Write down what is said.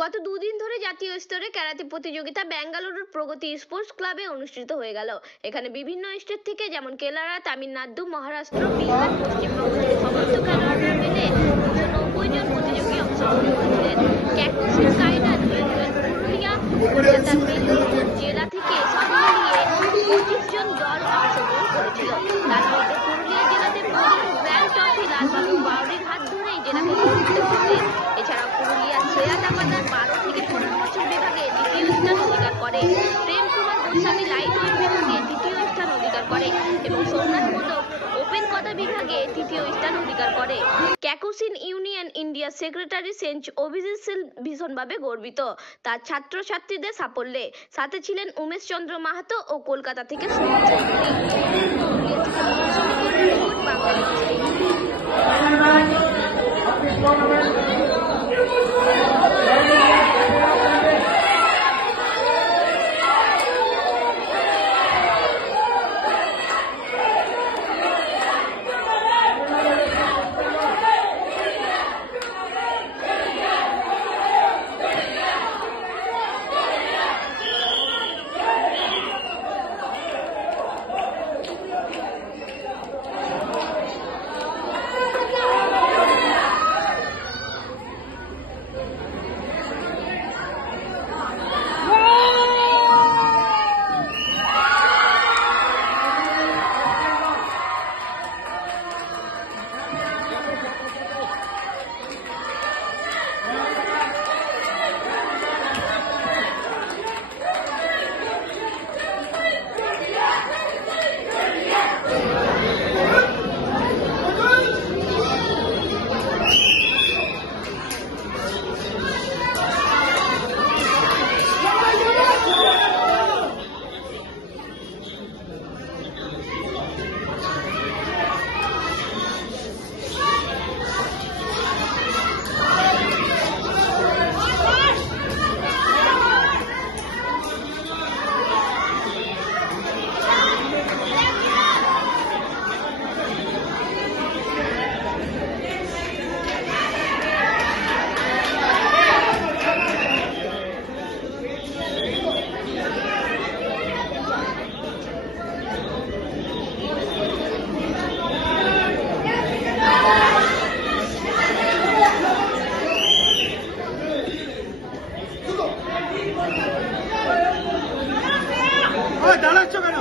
গত দুদিন ধরে জাতীয় স্তরে ক্যারাতে প্রতিযোগিতা বেঙ্গালুরুর প্রগতি স্পোর্টস ক্লাবে অনুষ্ঠিত হয়ে গেল। এখানে বিভিন্ন স্টেট থেকে যেমন কেরালা, তামিলনাড়ু, মহারাষ্ট্র, বিহার, পশ্চিমবঙ্গ থেকে সমস্ত খেলোয়াড়রা মিলে 290 জন প্রতিযোগী অংশগ্রহণ করেছিলেন। ক্যাকুসিন, কায়নাদ, পুরুলিয়া, কলকাতার মেদিনীপুর জেলা থেকে সব মিলিয়ে 25 জন দল অংশগ্রহণ করেছিল। তার মধ্যে পুরুলিয়া জেলাতে প্রথম গ্র্যান্ড ট্রফি লালবাবু বাউরির হাত ধরেই জেলাকে গৌরবিত করলেন। এছাড়াও পুরুলিয়ার শ্রেয়া দামাদার 12 থেকে 15 বছর বিভাগে দ্বিতীয় স্থান অধিকার করে, প্রেম কুমার গোস্বামী লাইট ওয়েট বিভাগে তৃতীয় স্থান অধিকার করে এবং সোমনাথ মোদক ওপেন কথা বিভাগে তৃতীয় স্থান অধিকার করে। ক্যাকুসিন ইউনিয়ন ইন্ডিয়া সেক্রেটারি সেঞ্চ অভিজিৎ সিল ভীষণভাবে গর্বিত তার ছাত্রছাত্রীদের সাফল্যে। সাথে ছিলেন উমেশ চন্দ্র মাহাতো ও কলকাতা থেকে সুনীল চৌধুরী। দাঁড়াচ্ছ কেন?